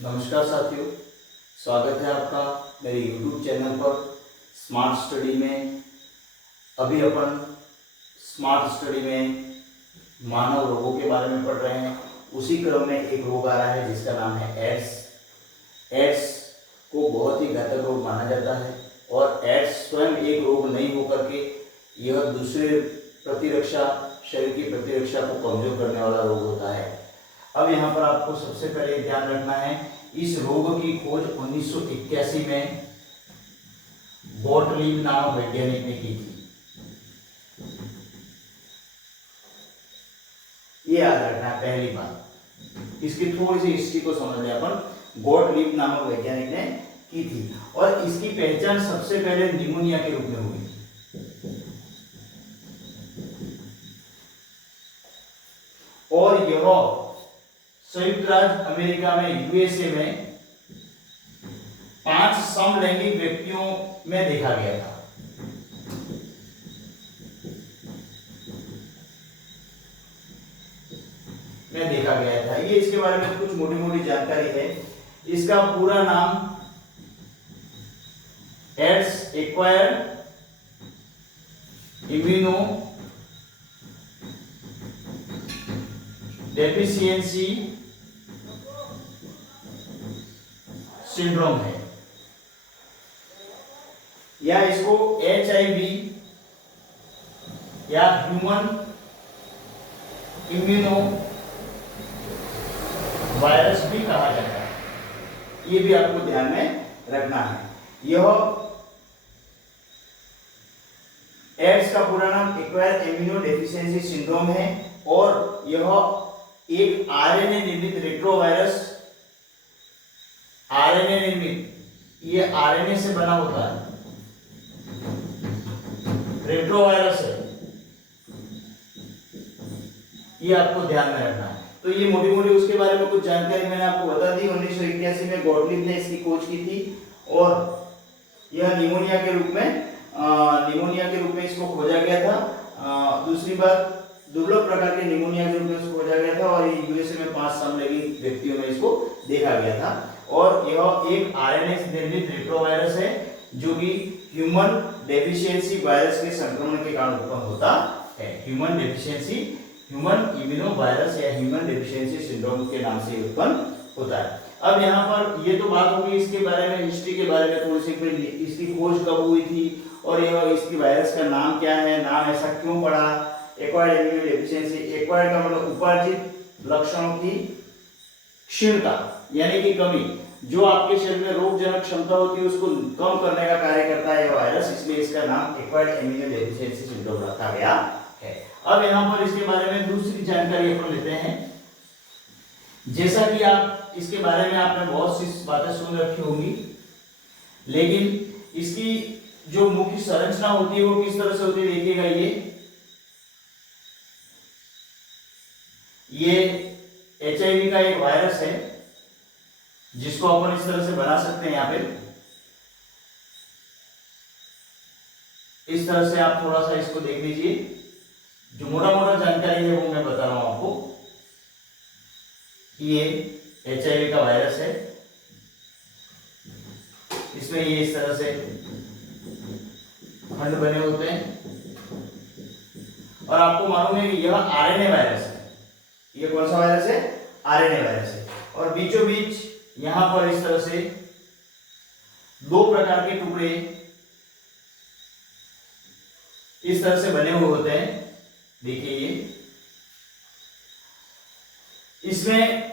नमस्कार साथियों, स्वागत है आपका मेरे YouTube चैनल पर स्मार्ट स्टडी में। अभी अपन स्मार्ट स्टडी में मानव रोगों के बारे में पढ़ रहे हैं। उसी क्रम में एक रोग आ रहा है जिसका नाम है एड्स। एड्स को बहुत ही घातक रोग माना जाता है और एड्स स्वयं एक रोग नहीं होकर के यह दूसरे शरीर की प्रतिरक्षा को कमजोर करने वाला रोग होता है। अब यहाँ पर आपको सबसे पहले ध्यान रखना है, इस रोग की खोज 1981 में गोटलीब नामक वैज्ञानिक ने की थी। ये याद रखना है पहली बात। इसकी थोड़ी सी हिस्ट्री को समझ लें अपन। गोटलीब नामक वैज्ञानिक ने की थी और इसकी पहचान सबसे पहले निमोनिया के रूप में हुई थी। और यह संयुक्त राज्य अमेरिका में यूएसए में 5 समलैंगिक व्यक्तियों में देखा गया था। ये इसके बारे में कुछ मोटी मोटी जानकारी है। इसका पूरा नाम ads acquired immuno deficiency syndrome है, या इसको HIV या ह्यूमन इम्यूनो वायरस भी कहा जाता है। ये भी आपको ध्यान में रखना है। यह एड्स का पूरा नाम एक्वायर्ड इम्यूनो डेफिशिएंसी सिंड्रोम है और यह एक आरएनए निर्मित रेट्रोवायरस, आरएनए निर्मित, ये आरएनए से बना होता है, रेट्रोवायरस है। ये आपको ध्यान में रखना है। तो ये मोटी मोटी उसके बारे में कुछ जानकारी मैंने आपको बता दी। 1981 में गोटलीब ने इसकी खोज की थी और यह निमोनिया के रूप में इसको खोजा गया था। दूसरी बात, दुर्लभ प्रकार के निमोनिया के रूप में इसको खोजा गया था और यूएसए में 5 समलैंगिक व्यक्तियों में इसको देखा गया था। और यह एक आरएनए से निर्मित रेट्रोवायरस है जो कि ह्यूमन डेफिशिएंसी वायरस के संक्रमण के कारण उत्पन्न होता है। ह्यूमन इम्यूनो वायरस या ह्यूमन डेफिशिएंसी सिंड्रोम के नाम से उत्पन्न होता है। अब यहाँ पर ये तो बात होगी इसके बारे में, हिस्ट्री के बारे में थोड़ी सी, इसकी खोज कब हुई थी और यह इसकी वायरस का नाम क्या है, नाम ऐसा क्यों पड़ा। एक्वायर्ड इम्यूनो डेफिशिएंसी, एक्वायर्ड का मतलब उपार्जित लक्षणों की क्षीणता यानी कि कमी, जो आपके शरीर में रोगजनक क्षमता होती है उसको कम करने का कार्य करता है यह वायरस, इसलिए इसका नाम एक्वायर्ड इम्यूनो डेफिशिएंसी सिंड्रोम रखा गया है। अब यहाँ पर इसके बारे में दूसरी जानकारी अपन लेते हैं। जैसा कि आप इसके बारे में आपने बहुत सी बातें सुन रखी होंगी, लेकिन इसकी जो मुख्य संरचना होती है वो किस तरह से होती है देखिएगा। ये HIV का एक वायरस है जिसको अपन इस तरह से बना सकते हैं। यहाँ पे इस तरह से आप थोड़ा सा इसको देख लीजिए। जो मोटा मोटा जानकारी है वो मैं बता रहा हूं आपको। ये HIV का वायरस है, इसमें ये इस तरह से खंड बने होते हैं और आपको मालूम है कि यह आरएनए वायरस है। ये कौन सा वायरस है? आरएनए वायरस है। और बीचों बीच यहां पर इस तरह से 2 प्रकार के टुकड़े इस तरह से बने हुए होते हैं। देखिए ये इसमें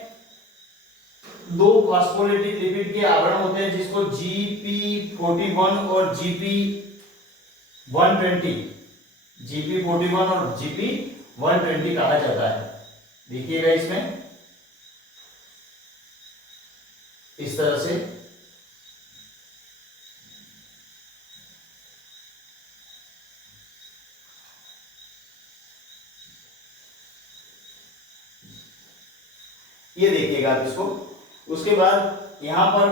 2 फॉस्फोलिपिड लिपिड के आवरण होते हैं जिसको GP41 और GP41 और GP120 कहा जाता है। देखिएगा इसमें इस तरह से ये देखिएगा आप इसको। उसके बाद यहां पर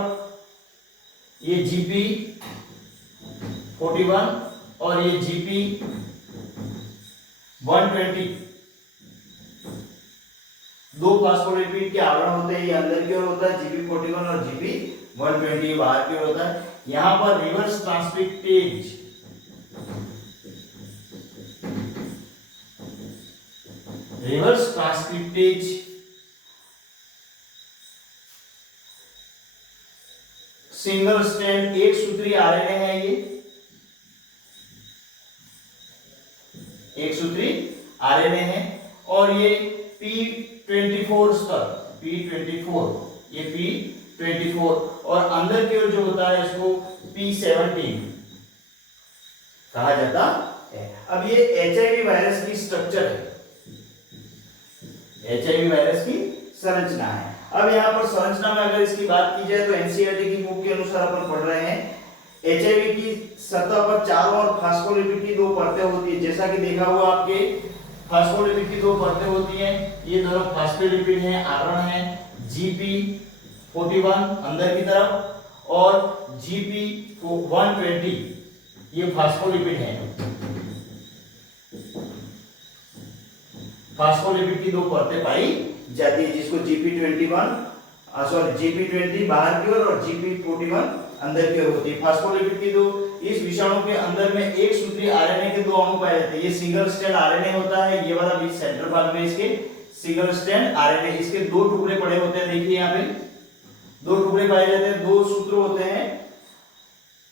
ये GP41 और ये GP120 दो फास्फोलिपिड के आवरण होते हैं, ये अंदर की ओर होता है Gp41 और Gp120 बाहर की ओर होता है। यहां पर रिवर्स ट्रांसक्रिप्टेज सिंगल स्ट्रैंड एक सूत्री आरएनए है, ये एक सूत्री आरएनए है और ये P24 स्तर ये P24 और अंदर की ओर जो होता है इसको P17 कहा जाता है। अब ये एचआईवी वायरस की स्ट्रक्चर है, एचआईवी वायरस की संरचना है। अब यहाँ पर संरचना में अगर इसकी बात की जाए तो एनसीईआरटी की बुक के अनुसार अपन पढ़ रहे हैं, एचआईवी की सतह पर चारों ओर फास्फोलिपिड की दो परतें होती है, जैसा कि देखा हुआ आपके फास्फोलिपिड की दो परतें होती हैं, ये दोनों फास्फोलिपिड हैं, आवरण है Gp41 अंदर की तरफ और Gp120 ये फास्फोलिपिड है। फास्फोलिपिड की दो परतें पाई जाती है जिसको Gp20 बाहर की ओर और Gp41 अंदर की ओर होती है। फास्फोलिपिड की दो इस विषाणु के अंदर में एक सूत्री आरएनए के दो अणु पाए जाते हैं, ये सिंगल स्ट्रैंड आरएनए होता है, ये वाला बीच सेंटर भाग में इसके सिंगल स्ट्रैंड आरएनए, इसके दो टुकड़े पड़े होते हैं, देखिए यहाँ पे दो टुकड़े पाए जाते हैं, दो सूत्र होते हैं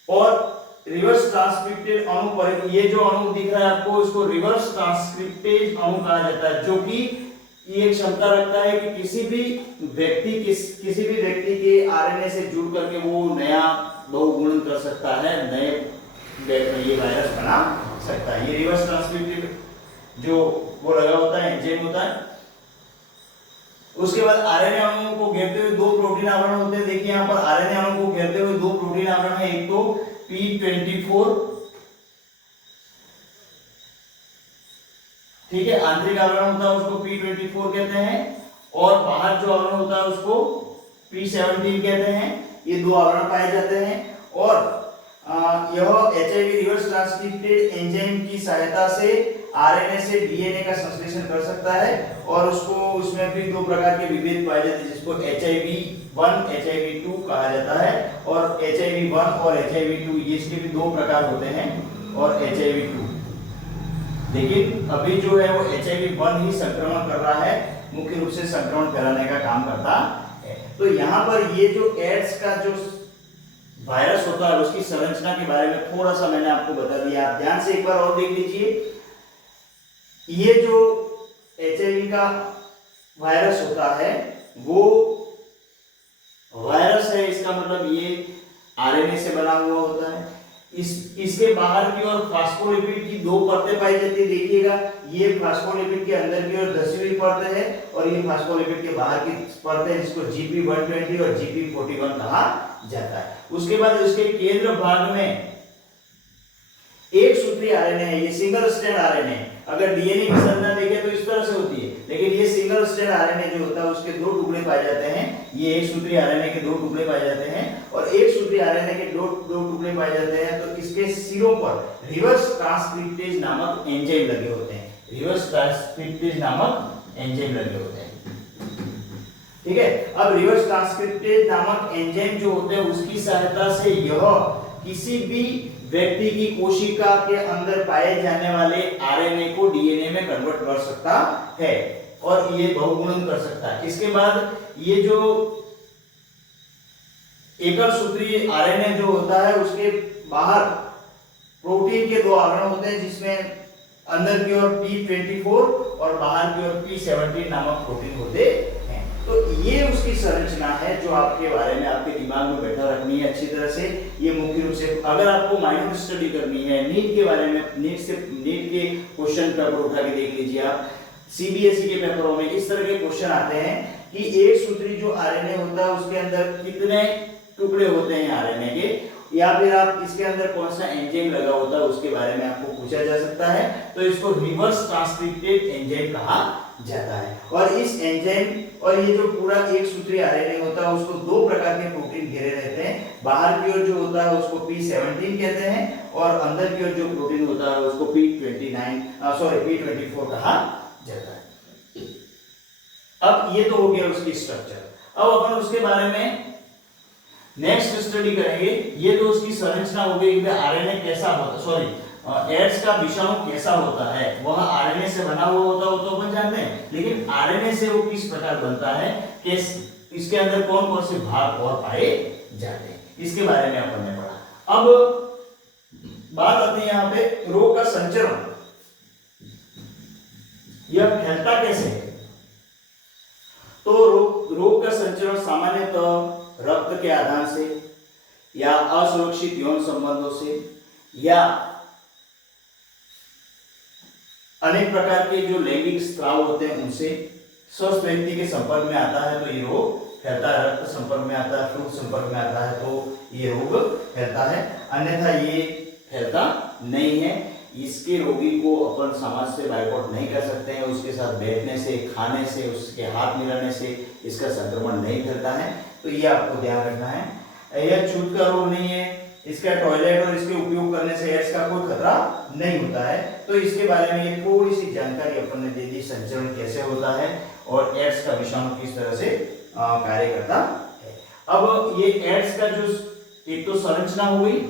और रिवर्स ट्रांसक्रिप्टेज अणु पर ये जो अणु दिख रहा है आपको इसको रिवर्स ट्रांसक्रिप्टेज अणु कहा जाता है, जो कि ये एक क्षमता रखता है कि किसी भी व्यक्ति के आरएनए से जुड़ करके वो नया बहुगुणन कर सकता है, नए ये वायरस बना सकता है। ये रिवर्स ट्रांसक्रिप्टिव जो वो लगा होता है, एंजाइम होता है। उसके बाद आरएनए अणुओं को घेरते हुए दो प्रोटीन आवरण होते हैं, देखिए यहाँ पर आरएनए अणु को घेरते हुए दो प्रोटीन आवरण है, एक तो P24 ठीक है, आंतरिक आवरण होता है उसको P24 कहते हैं और बाहर जो आवरण होता है उसको P17 कहते हैं। ये दो आवरण पाए जाते हैं और यह एचआईवी रिवर्स ट्रांसक्रिप्टेड एंजाइम की सहायता से आरएनए से डीएनए का संश्लेषण कर सकता है और उसको उसमें भी दो प्रकार के विभेद पाए जाते हैं, जिसको HIV1 HIV2 कहा जाता है और HIV1 और HIV2 ये इसके भी दो प्रकार होते हैं और HIV2, लेकिन अभी जो है वो HIV1 ही संक्रमण कर रहा है, मुख्य रूप से संक्रमण फैलाने का काम करता है। तो यहाँ पर ये जो एड्स का जो वायरस होता है उसकी संरचना के बारे में थोड़ा सा मैंने आपको बता दिया, आप ध्यान से एक बार और देख लीजिए। ये जो एचआईवी का वायरस होता है वो वायरस है, इसका मतलब ये आरएनए से बना हुआ होता है। इसके बाहर की ओर फास्फोलिपिड की दो परतें पाई जाती है, देखिएगा ये फास्फोलिपिड के अंदर की ओर 10वीं परत है और ये फास्फोलिपिड के बाहर की परत है जिसको Gp120 और Gp41 कहा जाता है। उसके बाद इसके केंद्र भाग में एक सूत्री आरएनए है, ये सिंगल स्ट्रैंड आरएनए है। अगर डीएनए की संरचना देखें तो इस तरह से होती है, लेकिन ये सिंगल स्ट्रैंड आरएनए जो होता है उसके दो टुकड़े पाए जाते हैं, ये एक सूत्री आरएनए के दो टुकड़े पाए जाते हैं और एक सूत्री आरएनए के दो टुकड़े पाए जाते हैं। तो इसके सिरों पर रिवर्स ट्रांसक्रिप्टेज नामक एंजाइम लगे होते हैं, रिवर्स ट्रांसक्रिप्टेज नामक एंजाइम लगे होते हैं, ठीक है। अब रिवर्स ट्रांसक्रिप्टेज नामक एंजाइम जो होते हैं उसकी सहायता से यह किसी भी व्यक्ति की कोशिका के अंदर पाए जाने वाले आरएनए को डीएनए में कन्वर्ट कर सकता है और ये बहुगुणन कर सकता है। इसके बाद ये जो एकल सूत्री आरएनए जो होता है उसके बाहर प्रोटीन के दो आवरण होते हैं जिसमें अंदर की ओर P24 और बाहर की ओर P17 नामक प्रोटीन होते हैं। तो ये उसकी संरचना है जो आपके बारे में आपके दिमाग में बैठा रखनी है अच्छी तरह से। ये मुख्य रूप से अगर आपको माइनर स्टडी करनी है नीट के बारे में, नीट के क्वेश्चन पेपर उठा के देख लीजिए आप, सीबीएसई के पेपरों में इस तरह के क्वेश्चन आते हैं कि एक सूत्री जो आरएनए होता है उसके अंदर कितने टुकड़े होते हैं आरएनए के, या फिर आप इसके अंदर कौन सा एंजाइम लगा होता है उसके बारे में आपको पूछा जा सकता है। तो इसको रिवर्स ट्रांसक्रिप्टेज एंजाइम कहा जाता है। और इस एंजाइम और ये जो पूरा एक सूत्री आरएनए होता है उसको दो प्रकार के प्रोटीन घेरे रहते हैं, बाहर की ओर जो होता है उसको P17 कहते हैं और अंदर की ओर जो प्रोटीन होता है उसको P24 कहा जाता है। अब ये तो हो गया उसकी स्ट्रक्चर। अब अपन उसके बारे में नेक्स्ट स्टडी करेंगे। ये तो उसकी संरचना हो गई कि आरएनए कैसा होता, सॉरी एड्स का विषाणु कैसा होता है, वह आरएनए से बना हुआ होता है, वो तो अपन जानते हैं, लेकिन आरएनए से वो किस प्रकार बनता है, किस इसके अंदर कौन कौन से भाग और पाए जाते हैं, इसके बारे में अपन ने पढ़ा। अब बात आती है यहाँ पे रोग का संचरण, यह फैलता कैसे है। तो रोग का संचरण सामान्यतः रक्त के आधार से या असुरक्षित यौन संबंधों से या अनेक प्रकार के जो लैंगिक स्राव होते हैं उनसे स्वस्थ व्यक्ति के संपर्क में आता है तो ये रोग फैलता है। रक्त संपर्क में आता है, फ्लूइड संपर्क में आता है तो ये रोग फैलता है, अन्यथा ये फैलता नहीं है। इसके रोगी को अपन समाज से बायकॉट नहीं कर सकते हैं, उसके साथ बैठने से, खाने से, उसके हाथ मिलाने से इसका संक्रमण नहीं फैलता है, तो ये आपको ध्यान रखना है। यह छूत का रोग नहीं है, इसका टॉयलेट और इसके उपयोग करने से एड्स का कोई खतरा नहीं होता है, तो इसके बारे में ये थोड़ी सी जानकारी अपन ने दे दी, संचरण कैसे होता है और एड्स का विषाणु किस तरह से कार्य करता है। अब ये एड्स का जो एक तो संरचना हो गई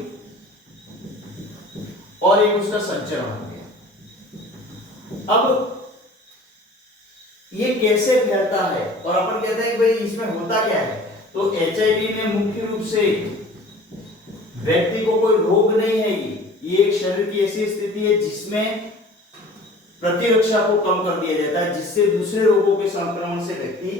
और एक उसका संचरण हो गया। अब ये कैसे फैलता है और अपन कहते हैं कि भाई इसमें होता क्या है, तो एचआईवी में मुख्य रूप से व्यक्ति को कोई रोग नहीं है, ये एक शरीर की ऐसी स्थिति है जिसमें प्रतिरक्षा को कम कर दिया जाता है, जिससे दूसरे रोगों के संक्रमण से व्यक्ति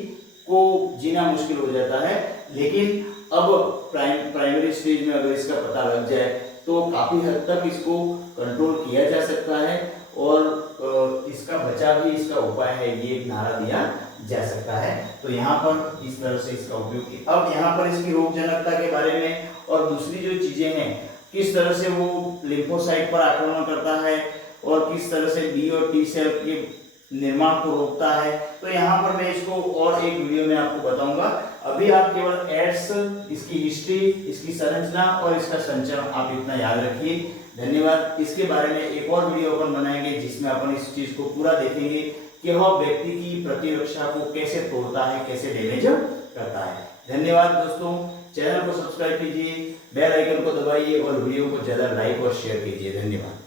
को जीना मुश्किल हो जाता है। लेकिन अब प्राइमरी स्टेज में अगर इसका पता लग जाए तो काफी हद तक इसको कंट्रोल किया जा सकता है और इसका बचाव ही इसका उपाय है, ये एक नारा दिया जा सकता है। तो यहाँ पर इस तरह से इसका उपयोग किया। अब यहाँ पर इसकी रोगजनकता के बारे में और दूसरी जो चीजें हैं, किस तरह से वो लिम्फोसाइट पर आक्रमण करता है और किस तरह से बी और टी सेल के निर्माण को रोकता है, तो यहाँ पर मैं इसको और एक वीडियो में आपको बताऊंगा। अभी आप केवल एड्स, इसकी हिस्ट्री, इसकी संरचना और इसका संचरण आप इतना याद रखिए। धन्यवाद। इसके बारे में एक और वीडियो अपन बनाएंगे जिसमें अपन इस चीज को पूरा देखेंगे कि वह व्यक्ति की प्रतिरक्षा को कैसे तोड़ता है, कैसे डैमेज करता है। धन्यवाद दोस्तों, चैनल को सब्सक्राइब कीजिए, बेल आइकन को दबाइए और वीडियो को ज्यादा लाइक और शेयर कीजिए। धन्यवाद।